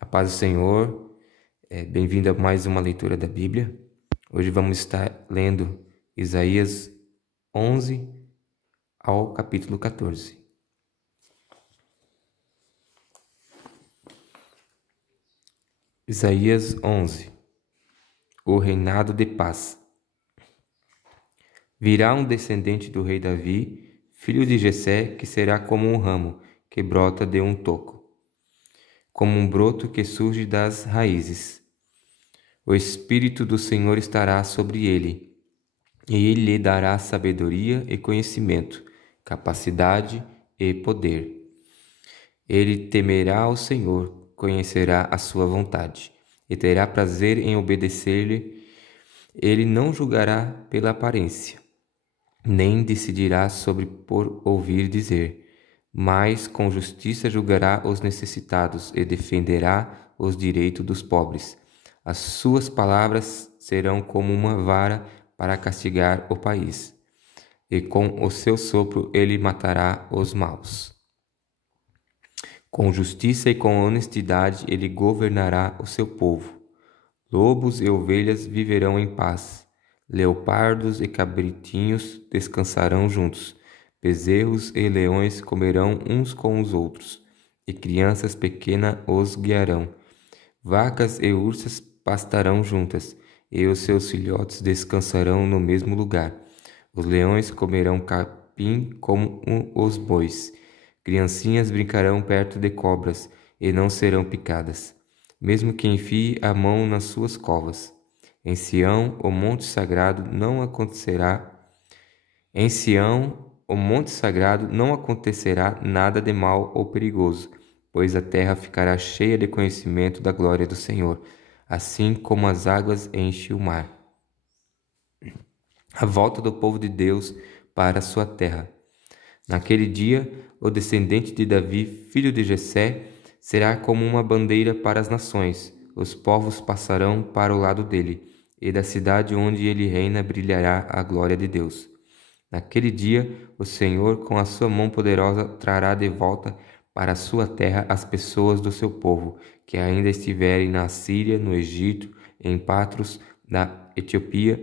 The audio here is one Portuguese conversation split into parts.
A paz do Senhor, bem-vindo a mais uma leitura da Bíblia. Hoje vamos estar lendo Isaías 11 ao capítulo 14. Isaías 11. O reinado de paz. Virá um descendente do rei Davi, filho de Jessé, que será como um ramo que brota de um toco, como um broto que surge das raízes. O Espírito do Senhor estará sobre ele, e ele lhe dará sabedoria e conhecimento, capacidade e poder. Ele temerá ao Senhor, conhecerá a sua vontade, e terá prazer em obedecer-lhe. Ele não julgará pela aparência, nem decidirá sobre por ouvir dizer, mas com justiça julgará os necessitados e defenderá os direitos dos pobres. As suas palavras serão como uma vara para castigar o país, e com o seu sopro ele matará os maus. Com justiça e com honestidade ele governará o seu povo. Lobos e ovelhas viverão em paz. Leopardos e cabritinhos descansarão juntos. Bezerros e leões comerão uns com os outros, e crianças pequenas os guiarão. Vacas e ursas pastarão juntas, e os seus filhotes descansarão no mesmo lugar. Os leões comerão capim como os bois. Criancinhas brincarão perto de cobras, e não serão picadas, mesmo que enfie a mão nas suas covas. Em Sião, o monte sagrado, não acontecerá nada de mal ou perigoso, pois a terra ficará cheia de conhecimento da glória do Senhor, assim como as águas enchem o mar. A volta do povo de Deus para a sua terra. Naquele dia, o descendente de Davi, filho de Jessé, será como uma bandeira para as nações. Os povos passarão para o lado dele, e da cidade onde ele reina brilhará a glória de Deus. Naquele dia, o Senhor, com a sua mão poderosa, trará de volta para a sua terra as pessoas do seu povo, que ainda estiverem na Síria, no Egito, em Patros, na Etiópia,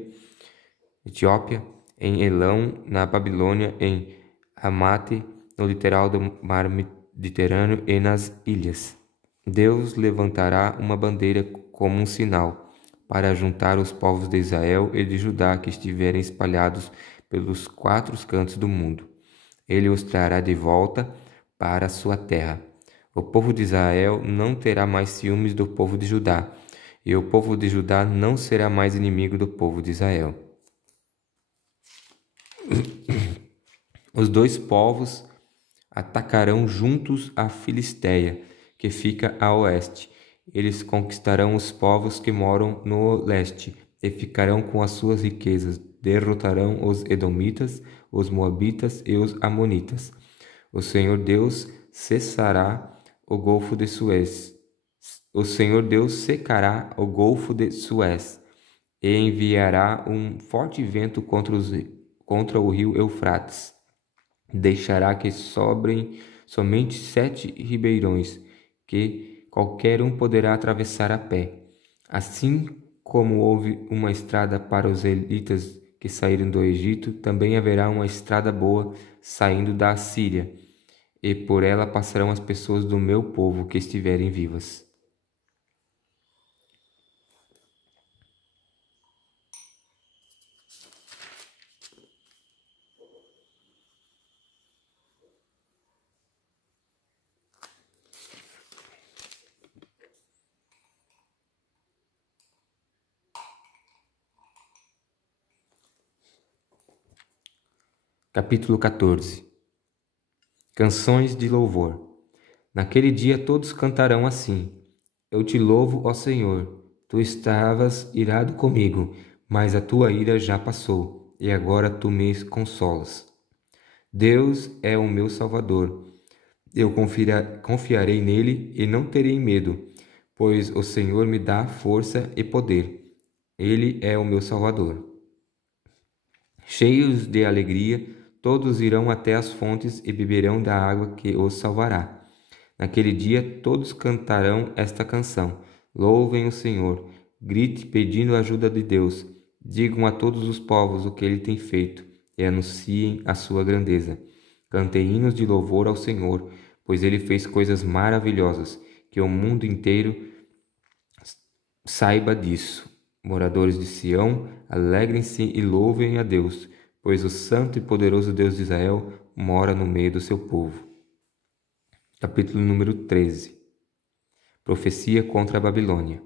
em Elão, na Babilônia, em Ramate, no litoral do mar Mediterrâneo e nas ilhas. Deus levantará uma bandeira como um sinal, para juntar os povos de Israel e de Judá que estiverem espalhados pelos 4 cantos do mundo. Ele os trará de volta para a sua terra. O povo de Israel não terá mais ciúmes do povo de Judá, e o povo de Judá não será mais inimigo do povo de Israel. Os 2 povos atacarão juntos a Filistéia, que fica a oeste. Eles conquistarão os povos que moram no leste e ficarão com as suas riquezas. Derrotarão os edomitas, os moabitas e os amonitas. O Senhor Deus cessará o Golfo de Suez. O Senhor Deus secará o Golfo de Suez e enviará um forte vento contra o rio Eufrates. Deixará que sobrem somente 7 ribeirões, que qualquer um poderá atravessar a pé. Assim como houve uma estrada para os israelitas que saíram do Egito, também haverá uma estrada boa saindo da Assíria, e por ela passarão as pessoas do meu povo que estiverem vivas. Capítulo 14. Canções de louvor. Naquele dia todos cantarão assim: Eu te louvo, ó Senhor. Tu estavas irado comigo, mas a tua ira já passou, e agora tu me consolas. Deus é o meu Salvador. Eu confiarei nele e não terei medo, pois o Senhor me dá força e poder. Ele é o meu Salvador. Cheios de alegria, todos irão até as fontes e beberão da água que os salvará. Naquele dia todos cantarão esta canção: Louvem o Senhor, grite pedindo a ajuda de Deus. Digam a todos os povos o que ele tem feito e anunciem a sua grandeza. Cantem hinos de louvor ao Senhor, pois ele fez coisas maravilhosas, que o mundo inteiro saiba disso. Moradores de Sião, alegrem-se e louvem a Deus, pois o santo e poderoso Deus de Israel mora no meio do seu povo. Capítulo número 13. Profecia contra a Babilônia.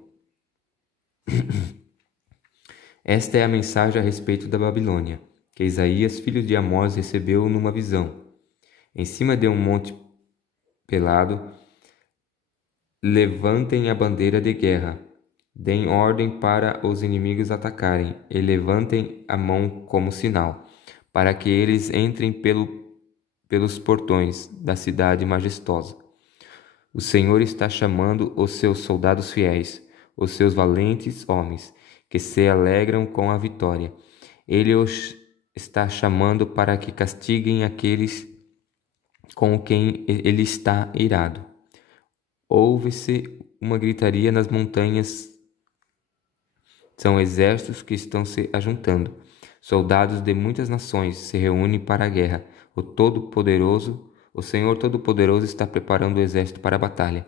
Esta é a mensagem a respeito da Babilônia, que Isaías, filho de Amós, recebeu numa visão. Em cima de um monte pelado, levantem a bandeira de guerra. Deem ordem para os inimigos atacarem, e levantem a mão como sinal, para que eles entrem pelos portões da cidade majestosa. O Senhor está chamando os seus soldados fiéis, os seus valentes homens, que se alegram com a vitória. Ele os está chamando para que castiguem aqueles com quem ele está irado. Ouve-se uma gritaria nas montanhas. São exércitos que estão se ajuntando. Soldados de muitas nações se reúnem para a guerra. O Senhor Todo-Poderoso está preparando o exército para a batalha.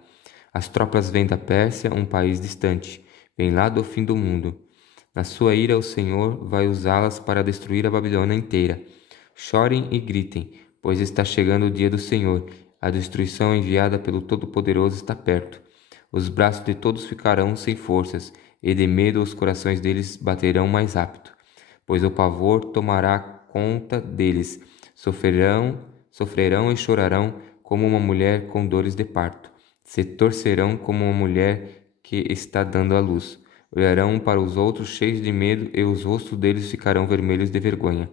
As tropas vêm da Pérsia, um país distante. Vêm lá do fim do mundo. Na sua ira, o Senhor vai usá-las para destruir a Babilônia inteira. Chorem e gritem, pois está chegando o dia do Senhor. A destruição enviada pelo Todo-Poderoso está perto. Os braços de todos ficarão sem forças, e de medo os corações deles baterão mais rápido. Pois o pavor tomará conta deles. Sofrerão e chorarão como uma mulher com dores de parto. Se torcerão como uma mulher que está dando à luz. Olharão um para os outros cheios de medo, e os rostos deles ficarão vermelhos de vergonha.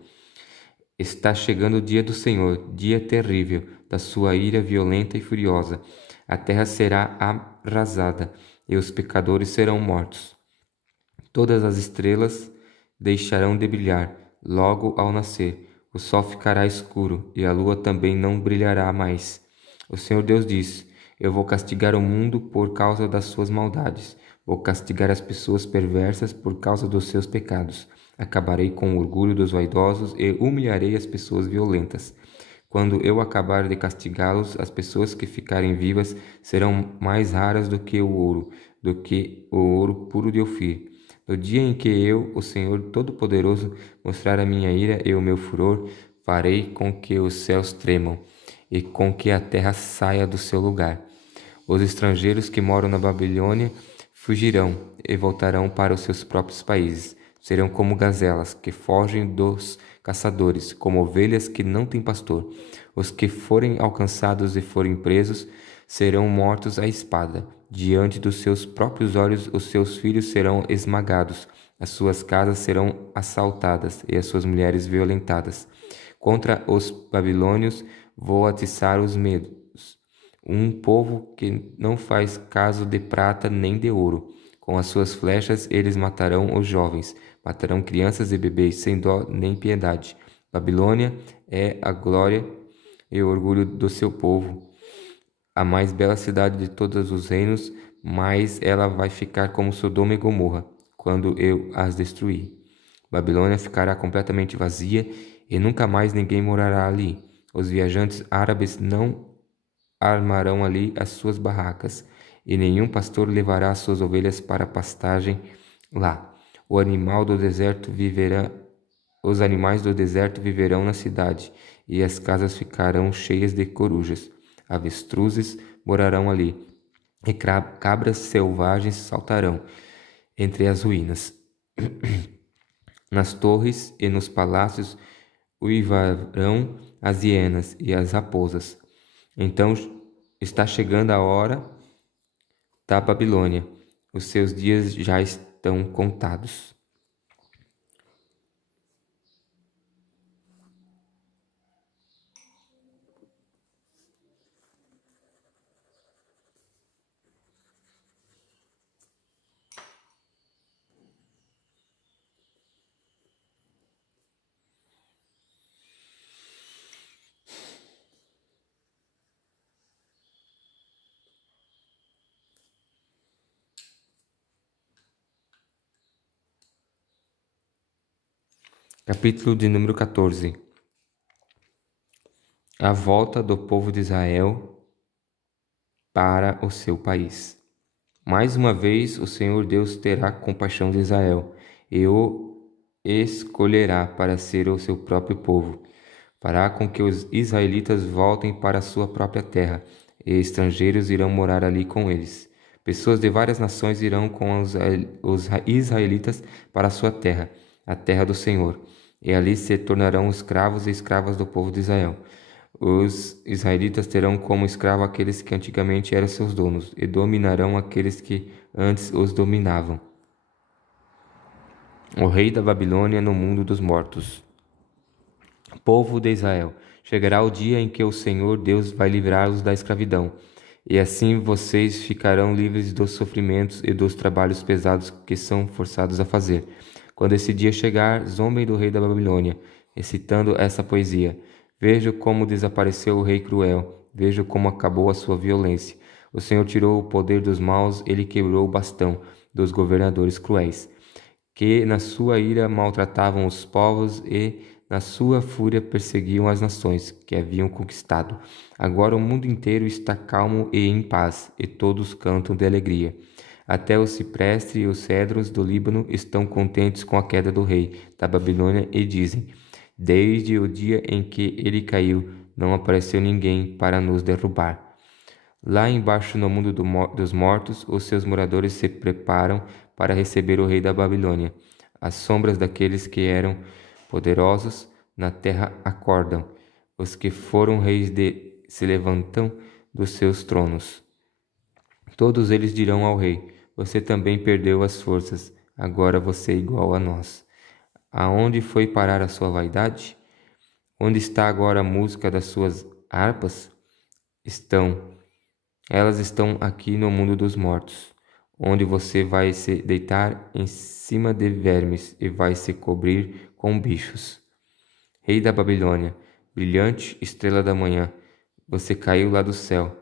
Está chegando o dia do Senhor, dia terrível, da sua ira violenta e furiosa. A terra será arrasada, e os pecadores serão mortos. Todas as estrelas deixarão de brilhar, logo ao nascer. O sol ficará escuro, e a lua também não brilhará mais. O Senhor Deus diz: Eu vou castigar o mundo por causa das suas maldades. Vou castigar as pessoas perversas por causa dos seus pecados. Acabarei com o orgulho dos vaidosos e humilharei as pessoas violentas. Quando eu acabar de castigá-los, as pessoas que ficarem vivas serão mais raras do que o ouro puro de Ofir. No dia em que eu, o Senhor Todo-Poderoso, mostrar a minha ira e o meu furor, farei com que os céus tremam e com que a terra saia do seu lugar. Os estrangeiros que moram na Babilônia fugirão e voltarão para os seus próprios países. Serão como gazelas que fogem dos caçadores, como ovelhas que não têm pastor. Os que forem alcançados e forem presos serão mortos à espada. Diante dos seus próprios olhos, os seus filhos serão esmagados, as suas casas serão assaltadas e as suas mulheres violentadas. Contra os babilônios vou atiçar os medos, um povo que não faz caso de prata nem de ouro. Com as suas flechas eles matarão os jovens, matarão crianças e bebês sem dó nem piedade. Babilônia é a glória e o orgulho do seu povo, a mais bela cidade de todos os reinos, mas ela vai ficar como Sodoma e Gomorra, quando eu as destruir. Babilônia ficará completamente vazia e nunca mais ninguém morará ali. Os viajantes árabes não armarão ali as suas barracas, e nenhum pastor levará as suas ovelhas para pastagem lá. Os animais do deserto viverão na cidade, e as casas ficarão cheias de corujas. Avestruzes morarão ali, e cabras selvagens saltarão entre as ruínas. Nas torres e nos palácios uivarão as hienas e as raposas. Então está chegando a hora da Babilônia. Os seus dias já estão contados. Capítulo de número 14. A volta do povo de Israel para o seu país. Mais uma vez o Senhor Deus terá compaixão de Israel e o escolherá para ser o seu próprio povo. Fará com que os israelitas voltem para a sua própria terra, e estrangeiros irão morar ali com eles. Pessoas de várias nações irão com os israelitas para a sua terra, a terra do Senhor, e ali se tornarão escravos e escravas do povo de Israel. Os israelitas terão como escravo aqueles que antigamente eram seus donos, e dominarão aqueles que antes os dominavam. O rei da Babilônia no mundo dos mortos. Povo de Israel, chegará o dia em que o Senhor Deus vai livrá-los da escravidão, e assim vocês ficarão livres dos sofrimentos e dos trabalhos pesados que são forçados a fazer. Quando esse dia chegar, zombem do rei da Babilônia, recitando essa poesia. Vejo como desapareceu o rei cruel, vejo como acabou a sua violência. O Senhor tirou o poder dos maus, ele quebrou o bastão dos governadores cruéis, que na sua ira maltratavam os povos e na sua fúria perseguiam as nações que haviam conquistado. Agora o mundo inteiro está calmo e em paz, e todos cantam de alegria. Até o cipreste e os cedros do Líbano estão contentes com a queda do rei da Babilônia e dizem: desde o dia em que ele caiu, não apareceu ninguém para nos derrubar. Lá embaixo no mundo dos mortos, os seus moradores se preparam para receber o rei da Babilônia. As sombras daqueles que eram poderosos na terra acordam. Os que foram reis se levantam dos seus tronos. Todos eles dirão ao rei: você também perdeu as forças, agora você é igual a nós. Aonde foi parar a sua vaidade? Onde está agora a música das suas harpas? Elas estão aqui no mundo dos mortos, onde você vai se deitar em cima de vermes e vai se cobrir com bichos. Rei da Babilônia, brilhante estrela da manhã, você caiu lá do céu.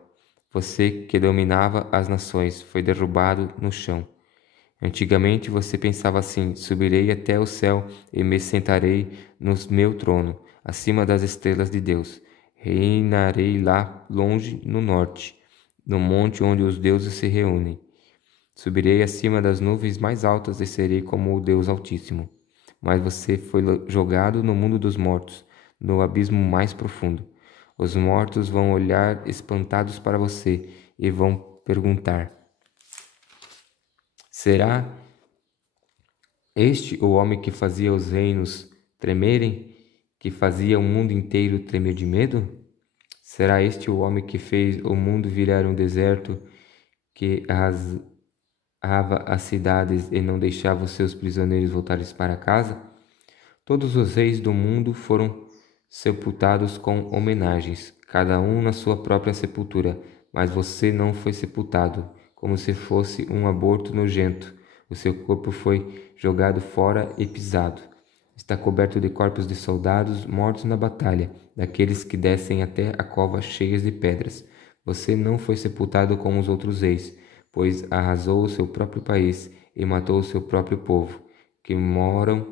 Você que dominava as nações foi derrubado no chão. Antigamente você pensava assim: subirei até o céu e me sentarei no meu trono, acima das estrelas de Deus. Reinarei lá longe no norte, no monte onde os deuses se reúnem. Subirei acima das nuvens mais altas e serei como o Deus Altíssimo. Mas você foi jogado no mundo dos mortos, no abismo mais profundo. Os mortos vão olhar espantados para você e vão perguntar: será este o homem que fazia os reinos tremerem, que fazia o mundo inteiro tremer de medo? Será este o homem que fez o mundo virar um deserto, que arrasava as cidades e não deixava os seus prisioneiros voltarem para casa? Todos os reis do mundo foram sepultados com homenagens, cada um na sua própria sepultura, mas você não foi sepultado, como se fosse um aborto nojento. O seu corpo foi jogado fora e pisado. Está coberto de corpos de soldados mortos na batalha, daqueles que descem até a cova cheias de pedras. Você não foi sepultado como os outros reis, pois arrasou o seu próprio país e matou o seu próprio povo. Que morram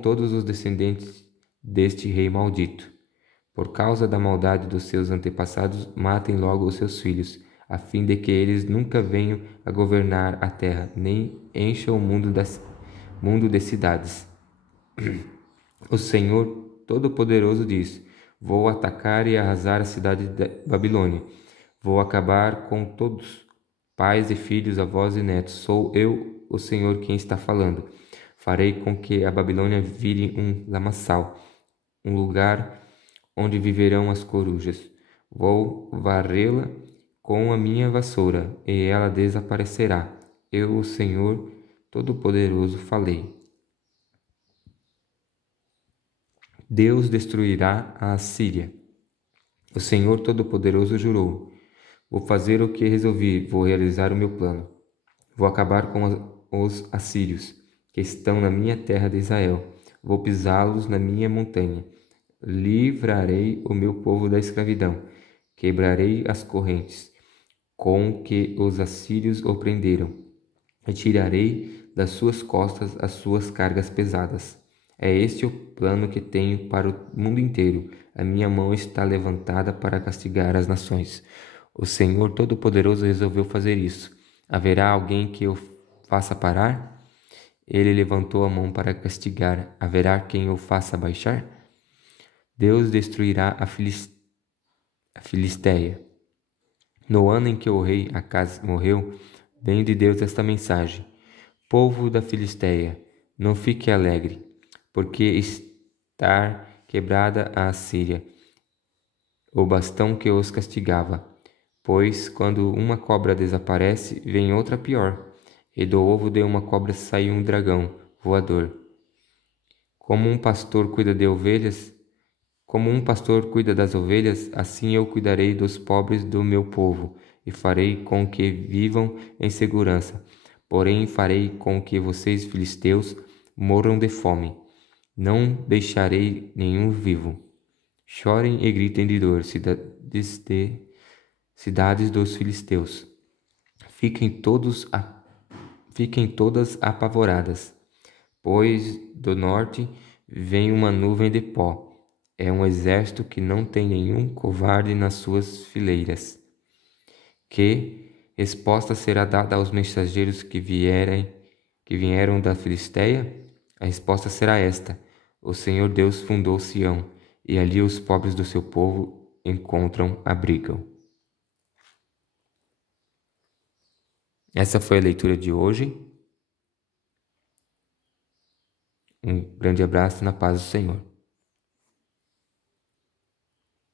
todos os descendentes deste rei maldito. Por causa da maldade dos seus antepassados, matem logo os seus filhos, a fim de que eles nunca venham a governar a terra, nem encham o mundo de cidades. O Senhor Todo-Poderoso diz: vou atacar e arrasar a cidade da Babilônia. Vou acabar com todos, pais e filhos, avós e netos. Sou eu, o Senhor, quem está falando. Farei com que a Babilônia vire um lamaçal, um lugar onde viverão as corujas. Vou varrê-la com a minha vassoura, e ela desaparecerá. Eu, o Senhor Todo-Poderoso, falei. Deus destruirá a Assíria. O Senhor Todo-Poderoso jurou: vou fazer o que resolvi, vou realizar o meu plano. Vou acabar com os assírios, que estão na minha terra de Israel. Vou pisá-los na minha montanha. Livrarei o meu povo da escravidão. Quebrarei as correntes com que os assírios o prenderam. Retirarei das suas costas as suas cargas pesadas. É este o plano que tenho para o mundo inteiro. A minha mão está levantada para castigar as nações. O Senhor Todo-Poderoso resolveu fazer isso. Haverá alguém que o faça parar? Ele levantou a mão para castigar. Haverá quem o faça baixar? Deus destruirá a Filistéia. No ano em que o rei Acaz morreu, veio de Deus esta mensagem: Povo da Filistéia, não fique alegre, porque está quebrada a Assíria, o bastão que os castigava. Pois quando uma cobra desaparece, vem outra pior, e do ovo de uma cobra sai um dragão voador. Como um pastor cuida de ovelhas, como um pastor cuida das ovelhas, assim eu cuidarei dos pobres do meu povo, e farei com que vivam em segurança. Porém farei com que vocês, filisteus, morram de fome. Não deixarei nenhum vivo. Chorem e gritem de dor, cidades dos filisteus. Fiquem todas apavoradas, pois do norte vem uma nuvem de pó. É um exército que não tem nenhum covarde nas suas fileiras. Que resposta será dada aos mensageiros que vieram da Filistéia? A resposta será esta: o Senhor Deus fundou Sião, e ali os pobres do seu povo encontram abrigo. Essa foi a leitura de hoje. Um grande abraço na paz do Senhor.